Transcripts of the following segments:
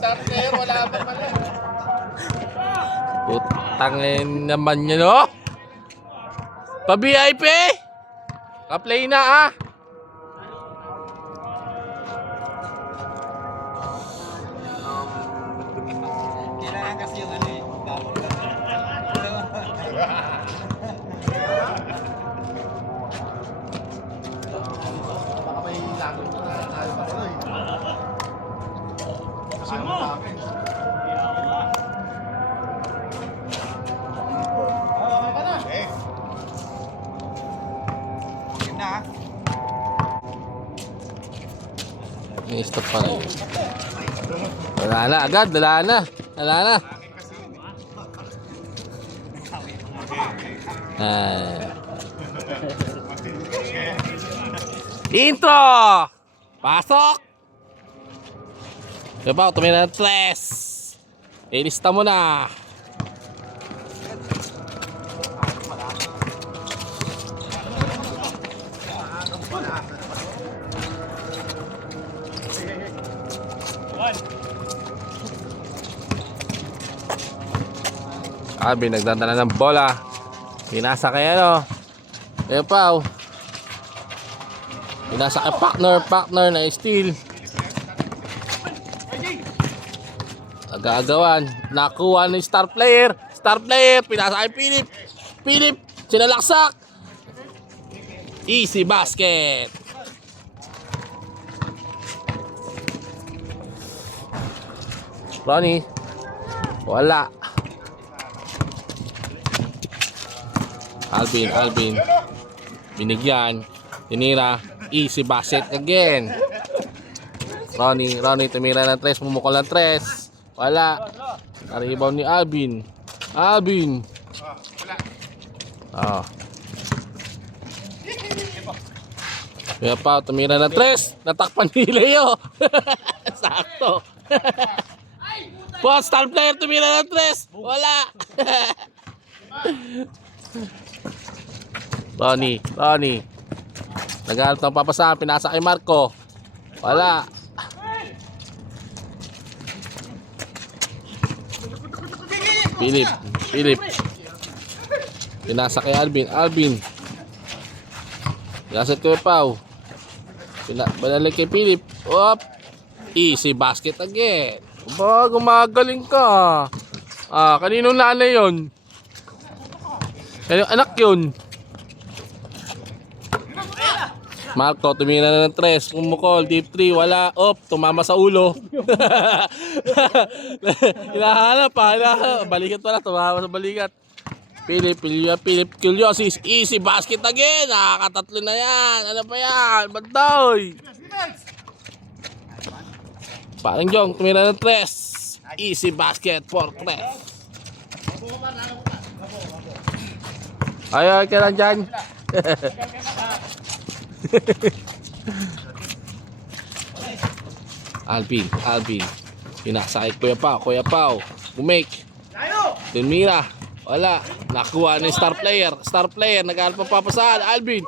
star player, wala pa pala. Putangin naman yun, oh! Pa-VIP! Ka-play na, ah! Kailangan kasi yung ano eh. Baka may lagot na tayo pa rin. Sino? May stop pa rin. Wala na, agad. Wala na. Wala na. Intro! Pasok! Kaya pa, tumira ng 3. Ilista mo na. Abi, nagdadala ng bola. Pinasa kay ano. Kaya pa, oh. Pinasa kay partner na steal. Nag-aagawan. Nakuha ni star player. Pinasa kay Philip. Sinalaksak. Easy basket. Ronnie. Wala. Alvin. Binigyan. Tinira. Easy basket again. Ronnie tumira ng 3. Mumukol ng 3. Wala. Naribaw ni Alvin. Oh. Kaya pa, tumira ng 3. Natakpan ni Leo. Sakto. Post star player tumira ng 3. Wala. Ronnie. Naghanap ng papasahan. Pinasa kay Marco. Wala. Philip. Pinasa kay Alvin. Pinasa kay Pau. Banalik kay Philip. Op. Easy basket again. Ba, gumagaling ka. Kaninong nanay yun? Anak yun. Marco, tumira na ng 3. Kumukol, deep 3, wala. Op, tumama sa ulo. Hinahanap pa. Balikat pala, tumama sa balikat. Philip, Culiosis, easy basket again. Nakakatatlo na yan. Ano pa yan? Bantoy. Parang Jong, tumira ng 3. Easy basket for 3. Ayaw ka lang dyan. Alvin. Pinakasakit Kuya Pao. Bumake. Tumira. Wala. Nakuha ni star player. Nag-aalap ang papasahan. Alvin.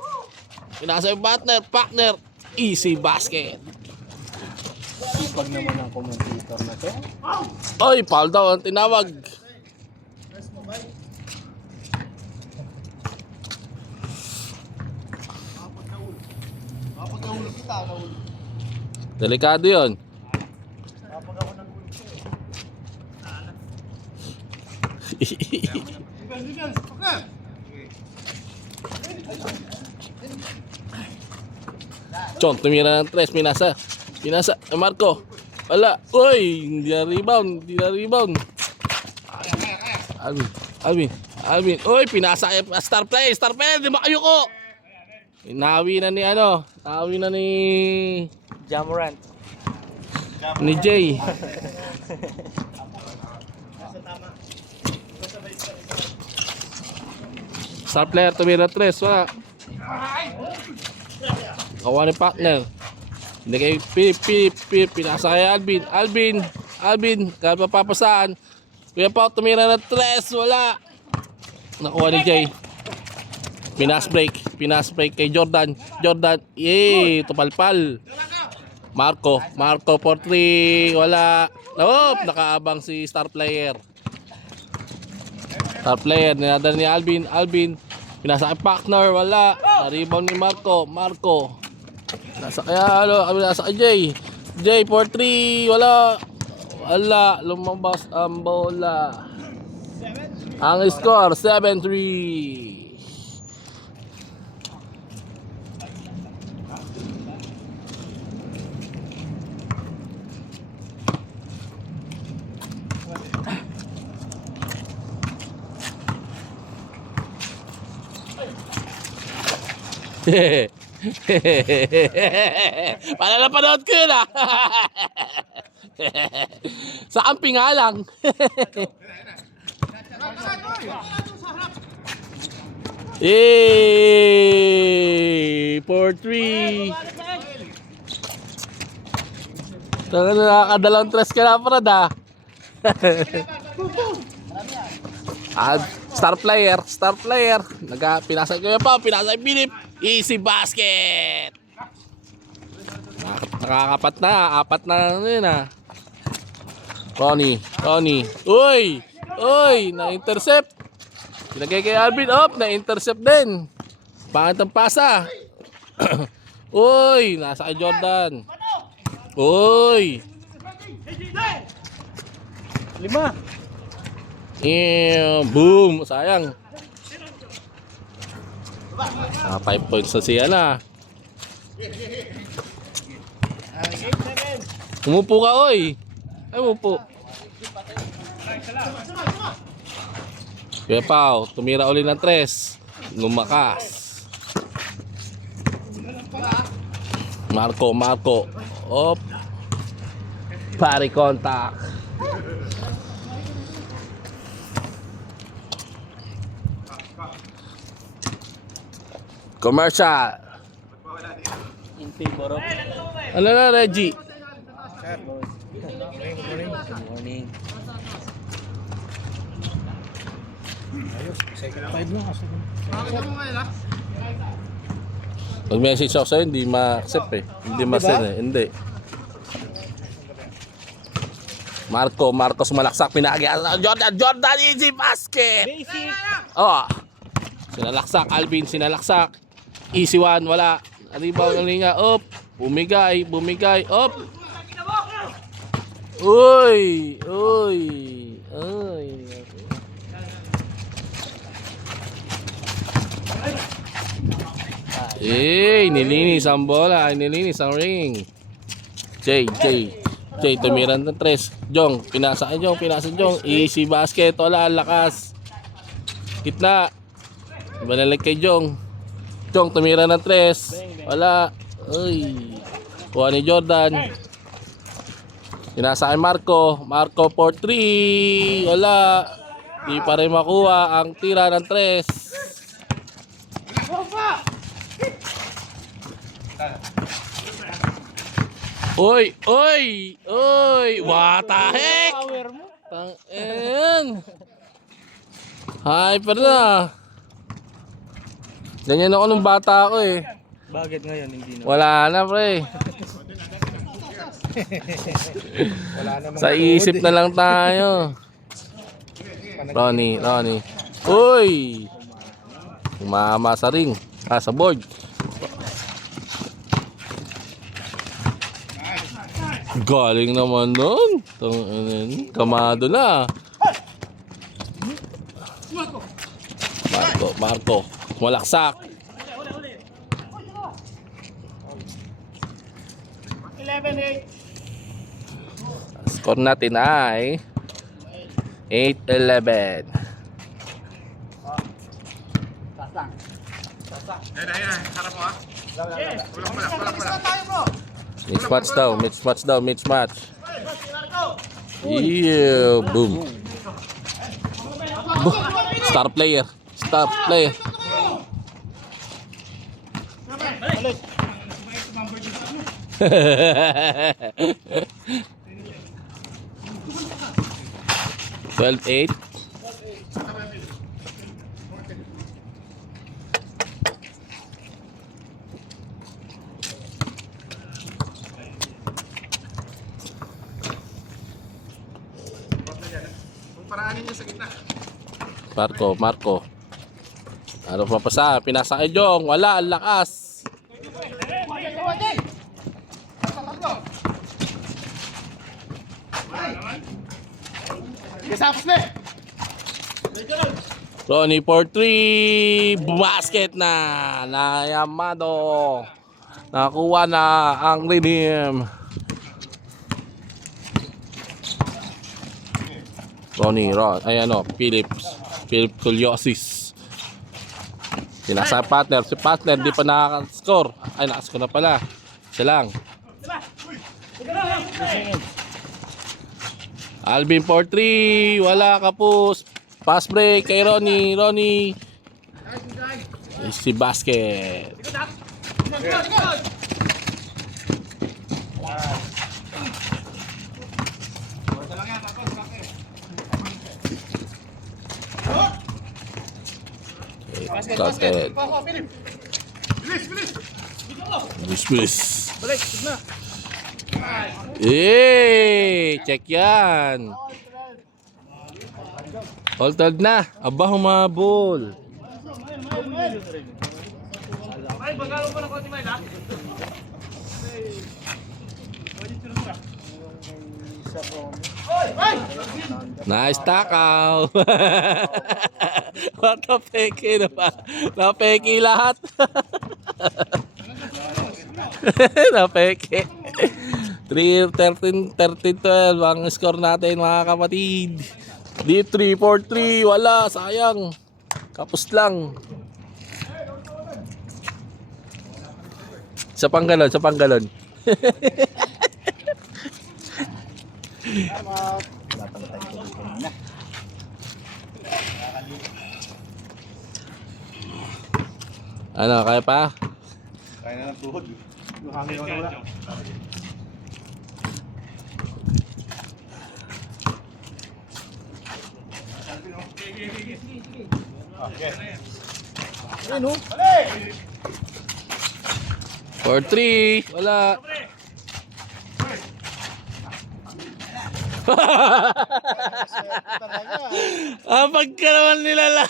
Pinasa yung partner. Easy basket. Sipag naman ang commentator na to. Oy, foul daw ang tinawag. Delikado yun. Chong, tumira ng 3. Pinasa. Marco. Wala. Uy, hindi na rebound. Alvin. Uy, pinasa kay star player. Di ba kayo ko? Nawi na ni Jamorant. ni Jay. Star player tumira 3. Wala. Kawan ni partner. Hindi kay Philip. Pinasa kay Alvin. Kaya papapasaan. Kuya Pao tumira ng 3. Wala. Nakuha ni Jay. Pinas break kay Jordan. Tupalpal. Marco for 3. Wala. Oh, nakaabang si star player. Star player, ninadala ni Alvin. Alvin, pinasa kay partner. Wala. Na-rebound ni Marco. Nasa kaya, nasa kay Jay. Jay for 3. Wala. Lumabas ang bola. Ang score, 7-3. Para napanood ko yun ah. Sa camping nga lang. Yay! 4-3. Nakakadalawang tres ka na Brad ah. Star player. Pinasa ko pa, pinasa yung Philip. Easy basket. Nakakapat na, 4 na yun ah. Ronnie. Uy, na-intercept. Pinagay kay Alvin, na-intercept din. Pangit ang pasa. Uy, nasa kay Jordan. Uy. 5. Boom, sayang. 5 points na siya na. Umupo ka, oy. Ay, umupo. Kuya Pao, tumira uli ng 3. Lumakas. Marco. Op. Pari contact. Commercial. In favor of. Ano na, Reggie? Good morning. Ayos, second 5 lang kasi. Pag-message ako sa'yo, hindi ma-accept eh. Hindi ma-send eh. Hindi. Marcos malaksak. Pinagyan. Jordan easy basket. Basic. Oh. Sinalaksak. Alvin sinalaksak. Easy one. Wala. Rebound ng linya. Up. Bumigay. Up. Uy. Nilinis ang bola. Nilinis ang ring. Jay, tumiran ng 3. Jong, pinasa Jong. Easy basket. Wala, lakas. Gitna. Banalag kay Jong. Jong, tumira ng 3. Wala. Uy. Kuha ni Jordan. Pinasa kay Marco for 3. Wala. Di pa rin makuha ang tira ng 3. Oy! What the heck? Tang-in. Hyper na. Ganyan ako nung bata ako eh. Bakit ngayon hindi na? Wala na pre. Wala namang Sa isip na lang tayo. Ronnie. Uy! Umama sa ring. Sa board. Galing naman nun. Kamado na. Marco. Malaksak. 11-8. Score natin ay 8-11. Harap mo ha. Match match. Yeah, boom. Star player. 12-8. paraanin niya sa gitna. Marco. Ano papasa? Pinasa kay Jong. Wala, ang lakas. Kasapos na. Ronnie for 3. Basket na. Nayamado. Nakuha na ang redeem. Philip Culiosis. Pinasa partner. Si partner di pa nakaka-score. Ay, nakascore na pala. Siya lang. Alvin for 3. Wala, kapus. Pass break kay Ronnie. Si basket. Started. Bilis. Check yan. Halted na. Aba, humabol. Nice takaw. What the peke na ba? Napeke lahat. Napeke. 13-12 ang score natin, mga kapatid. Deep 3, 4-3. Wala, sayang. Kapos lang. Sa panggalon. Ano, kaya pa? Kaya na ng tuhod. Yung hangin na wala. Ano? 4-3. Wala. Pagka naman nila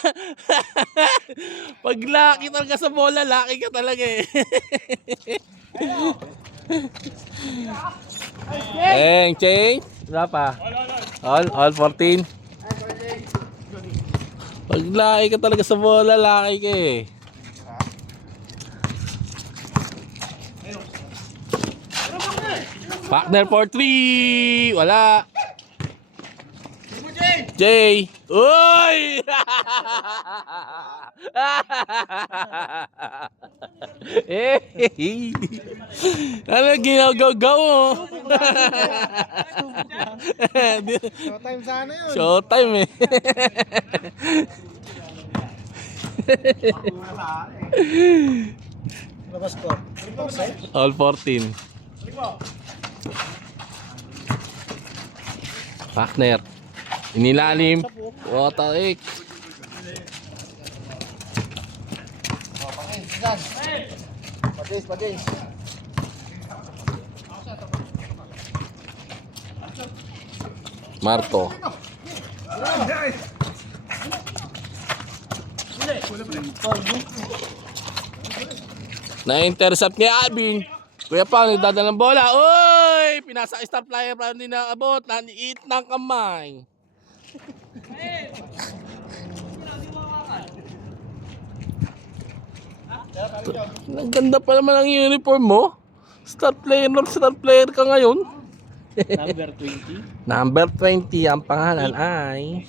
pag laki talaga sa bola, laki ka talaga eh. Change. Wala pa. All 14. Pag laki ka talaga sa bola, laki ka eh. Partner for 3. Wala. Jay. Uy! Ano ginagaw mo? Showtime sana yun. Showtime eh. Labas ko. All 14. Partner. Inilalim. Wataik. Pagis. Marco. Na-intercept ni Alvin. Kuya pa, nagdadala ng bola. Uy! Pinasa star flyer pa hindi naabot. Naniit ng kamay. Ang ganda pa naman ang uniform mo. Star player ka ngayon. Number 20. Number 20 ang pangalan ay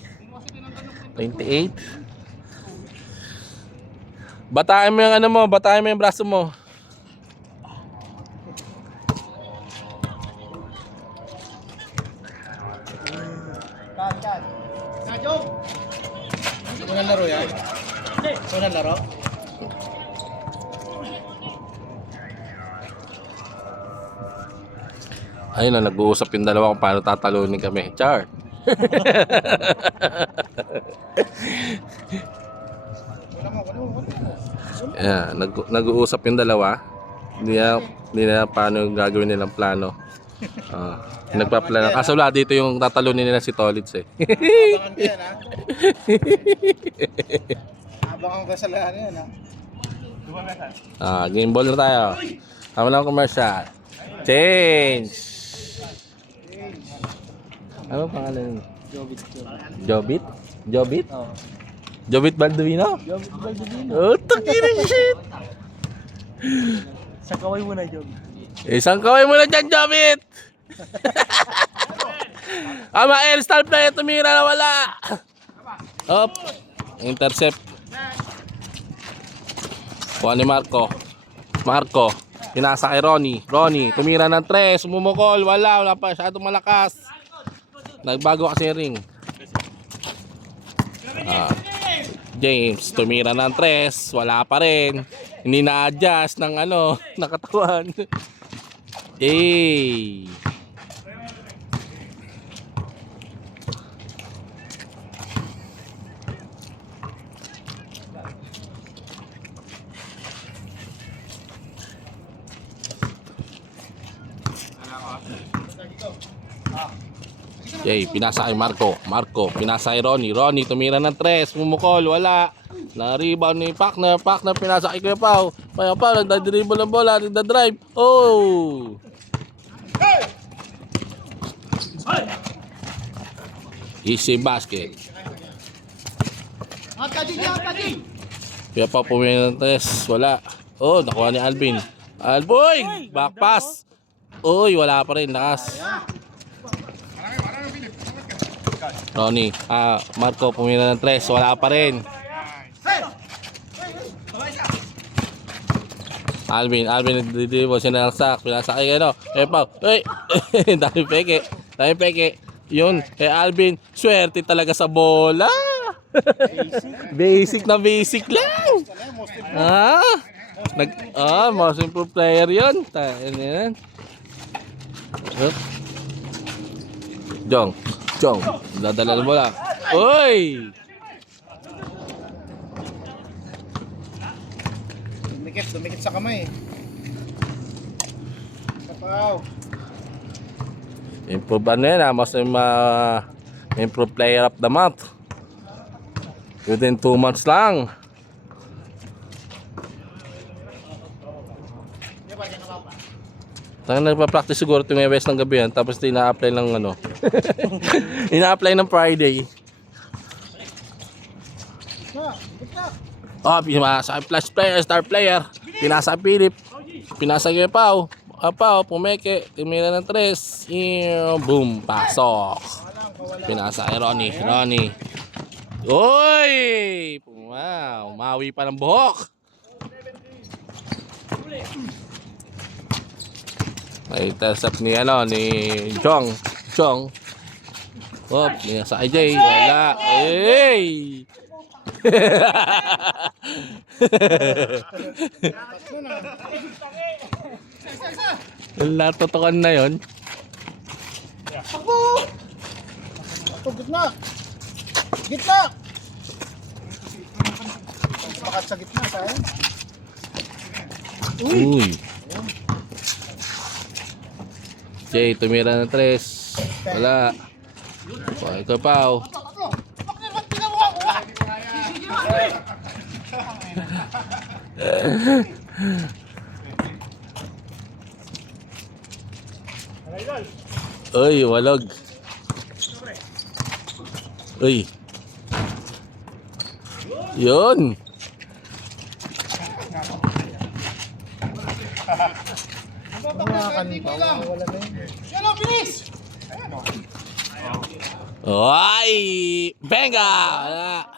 28. Bataan mo yung ano mo, bataan mo yung braso mo. Unang laro yan? Unang laro? Ayun na, nag-uusap yung dalawa kung paano tatalunin kami. Char. Yeah, nag-uusap yung dalawa. Hindi na paano gagawin nilang plano. Nagpaplano. Kaso wala dito yung tatalunin nila si Tolitz eh. Abangan ko yan, ha? Abangan ko sa lahat yan, ha? Game ball na tayo. Tama na ang commercial. Change! Ano pangalan? Jobit? Jobit? Oo. Jobit Balduino? Jobit Baldovino. Oh, takina shit! Sa kaway mo na, Job. Isang kaway mo na dyan, Jobit! Ama, star play, tumira na wala! Up! Intercept. Kuha ni Marco. Marco. Pinasa kay Ronnie. Ronnie, tumira ng 3. Umumukol. Wala pa. Masyadong malakas. Nagbago kasi yung ring. James, tumira ng 3. Wala pa rin. Hindi na-adjust ng nakatawan. Hey! Jay, pinasa kay Marco. Marco, pinasa kay Ronnie. Ronnie, tumira ng 3. Mumukol, wala. Na-rebound ni Pakner. Pakner, pinasa kay Kuya Pao. Kuya Pao, nagdadribble ng bola. Nagdadrive. Oh! Easy basket. Kuya Pao, pumira ng 3. Wala. Oh, nakuha ni Alvin. Alboy! Back pass. Uy, wala pa rin. Lakas. Ronnie, Marco pumira ng 3, wala pa rin. Alvin nagdidribo siya ng sak, pinasa kay Pao. Uy, dami peke. Yun, kay Alvin, swerte talaga sa bola. Basic lang. Most improved player yun. Jong, dadala mo lang. Uy! Dumikit sa kamay. Kapaw. Improve mas improved player of the month. Within 2 months lang. Nagpa-practice siguro tuwing West ng gabi yan, tapos ina-apply ng ina-apply ng Friday. Pinasa flash player, star player. Pinasa Philip. Pinasa kay Pao. Pao, pumeke. Tumira ng 3. Boom, pasok. Pinasa kay Ronnie. Uy! Wow, mawi pa ng buhok. May intercept ni Jong. Sa AJ, wala. Hey! Natutukan na yon. Gitna. Bakat sa gitna, sayang. Uy. Jay, tumira ng 3. Wala. Ikaw Pao. Uy, walog. Uy. Yun. Wala na yun. Yan o, bilis! Ay! Benga! Wala.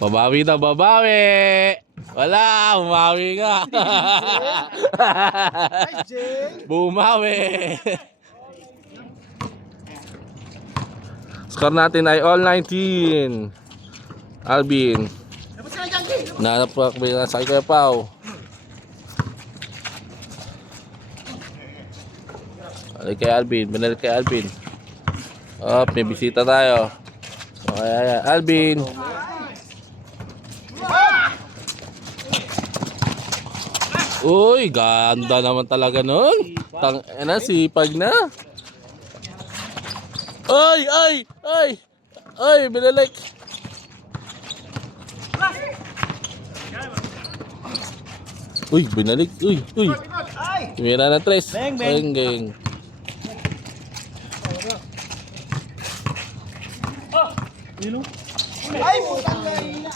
Babawi na, babawi! Wala, bumawi nga. Bumawi. Score natin ay all 19. Alvin. Napakabila sa Kuya Pao. Balik kay Alvin. May bisita tayo. Okay, Alvin. Uy, ganda naman talaga nun. Sipag na. Ay, ay, ay. Ay, binalik. Uy, binalik. Uy, uy. Tumira na 3. Beng, beng. Beng. Ay, putang na.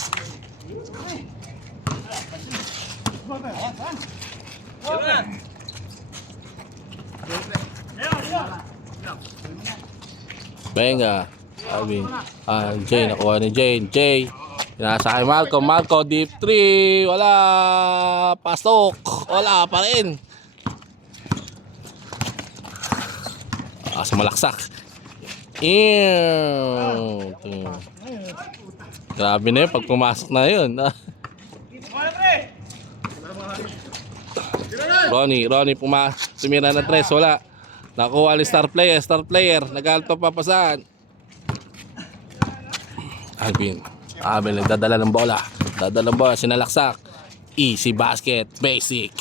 Benga. Alvin. Jay, nakuha ni Jane. Jay. Nasa kay Marco. Marco, deep 3. Wala. Pasok. Wala pa rin. Sumalaksak. Ew. Grabe na yun pag pumasok na yun. Ronnie tumira na 3. Wala. Nakuha ni star player. Nag-alto papasaan. Alvin, nagdadala ng bola. Sinalaksak. Easy basket, basic.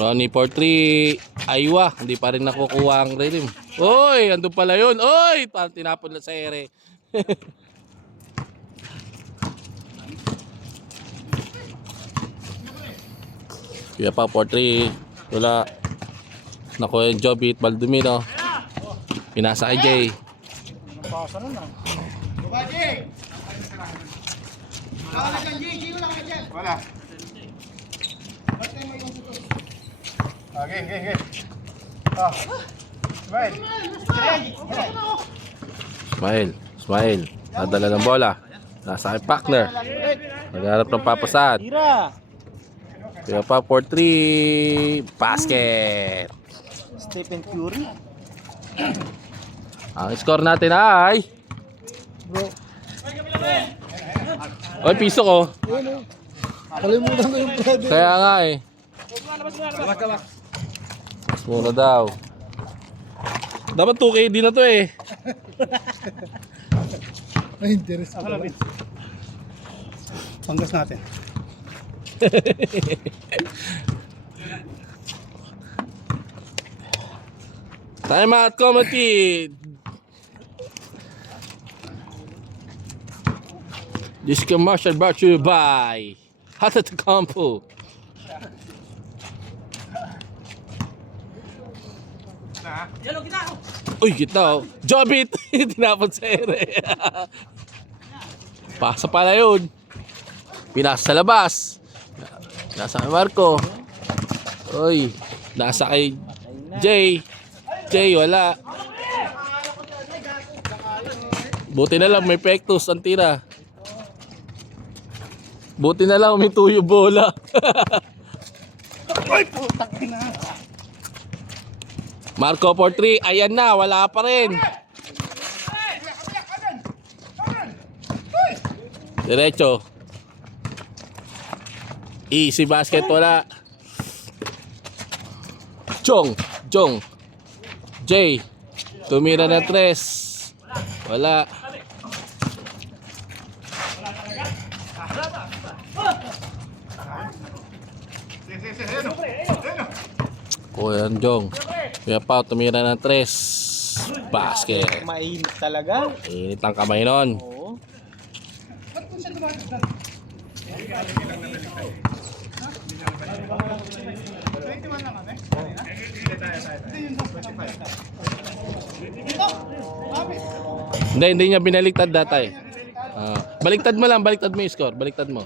Ronnie for 3. Aywa, hindi pa rin nakukuha ang rhythm. Oy, andun pala yun. Oy, tinapon na sa ere. Kaya pa for 3. Wala. Nakuha yung Jobit, Baldumino. Pinasa kay Jay. Pasa na na. Wala. Okay. Smile. Nadala ng bola. Nasa kay Pakner. Nagharap ng papasad. Tira. Kaya pa for 3. Basket. Stephen Curry. Ang score natin ay... Bro. Oy, piso ko. Kalimutan ko yung brother. Kaya nga eh. Mas mura daw. Dapat 2K din na to eh. Ay, interes ko. Panggas natin. Time out committee. This commercial brought to you by Hatat Kampo. Uy, kita oh. Jobit! Tinapon sa ere. Pasa pala yun. Pinasa sa labas. Nasa kay Marco. Uy, nasa kay Jay. Jay, wala. Buti na lang may pektus ang tira. Buti na lang may tuyo bola. Ay, putang ina. Marco for 3. Ayan na, wala pa rin. Diretso. Easy basket, wala. Jong. Jay. Tumira na 3. Wala. Kuya Jong. Kaya pa, tumira na 3. Basket. Mainit talaga. Init ang kamay nun. Oo. Hindi niya binaliktad datay. Baliktad mo yung score. Baliktad mo.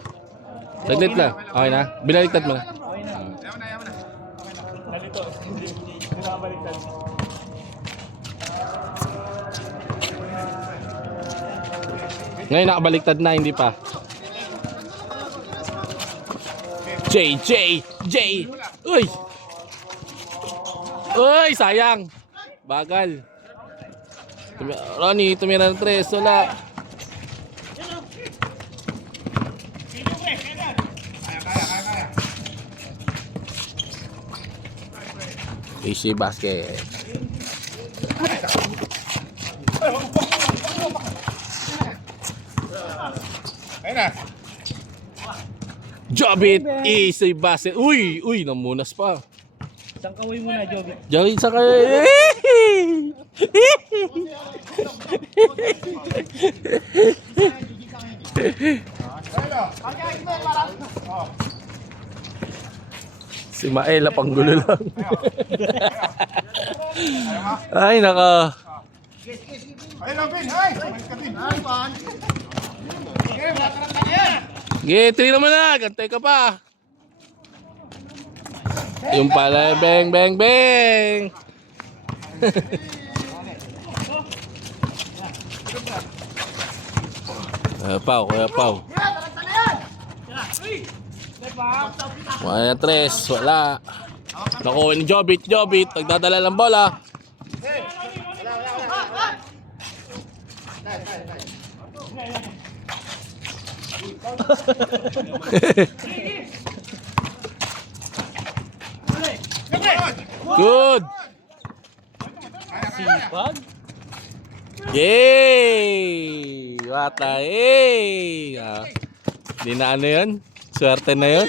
Saglit lang. Okay na? Binaliktad mo na. Ngayon nakabaliktad na, hindi pa. Jay! Uy! Uy! Sayang! Bagal. Ronnie, tumira ng 3. Wala. Easy basket. Ayun na. Jobit is a basket. Uy, namunas pa. Isang kaway muna, Joby. Jobit sa kayo. Si Maela panggulo lang. Ay, naka. Ayun lang, Bin. Ay! Kumain ka, Bin. Ay, pan. Okay, makakarap na yan. Sige, 3 naman na. Gantay ka pa. Yung pala, bang, bang, bang. Kuya Pao. Wala na 3, wala. Nakuha ni Jobit, nagdadala ng bola. Good. Sipag? Yay! Wata, Di na ano yun? Swerte na yun?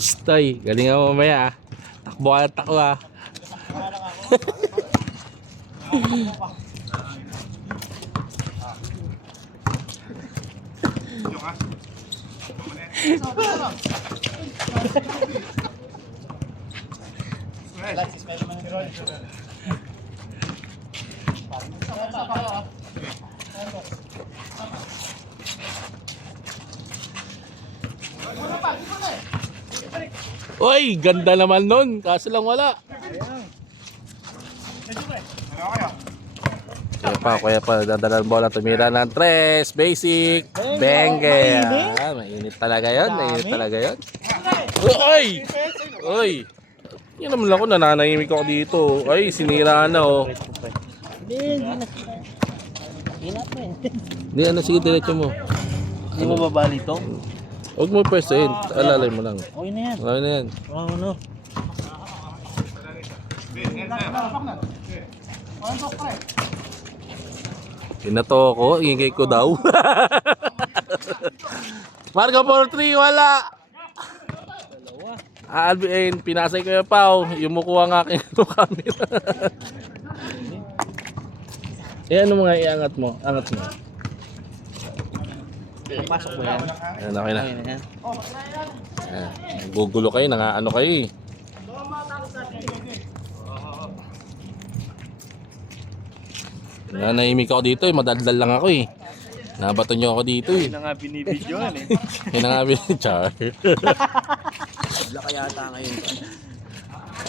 Stoy, galing nga mamaya ah. Takbo ka na takbo ah. Uy, ganda naman nun. Kaso lang wala. Kuya pa, dadala ng bola, tumira ng 3, basic, benge. Mainit talaga yun, Uy! Uy! Yan naman lang ako, nananahimik ako dito. Ay, sinira na oh. Hindi, sige, diretso mo. Hindi mo babali ito? Huwag mo pwestuhin, alalay mo lang. Okay na yan. Okay na yan. Wow, no. Pinato ako, ingay ko daw. Marco for 3, wala. Alvin, pinasay ko yung Pao. Yung mukuha ng aking camera. Ano mga iangat mo? Angat mo. Pasok mo yan. Ayan, okay na. Okay na yan. Gugulo kayo, ano kayo eh. Nanahimik ako dito eh, madaldal lang ako eh. Nabato nyo ako dito eh. Hindi na nga binibidyoan eh. Hindi na nga Char. Wala ka yata ngayon.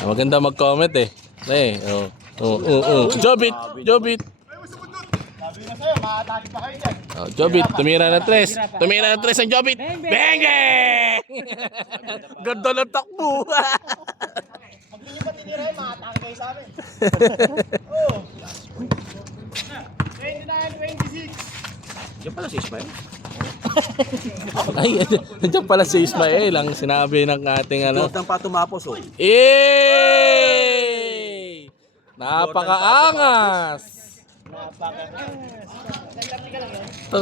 Maganda mag-comment eh. Jobit. Sabi na sa'yo, maatake pa kayo dyan. Jobit, tumira ng 3. Tumira ng 3 ang Jobit. Benge! Ganda ng takbo. Pag hindi pa tinira yun, maatake kayo sa amin. Oo. 29-26. Diyan pala si Ismael. Ay, nandiyan pala si Ismael ang sinabi ng ating ano. Jordan pa tumapos oh. Napakaangas! Napaka. Napakaangas!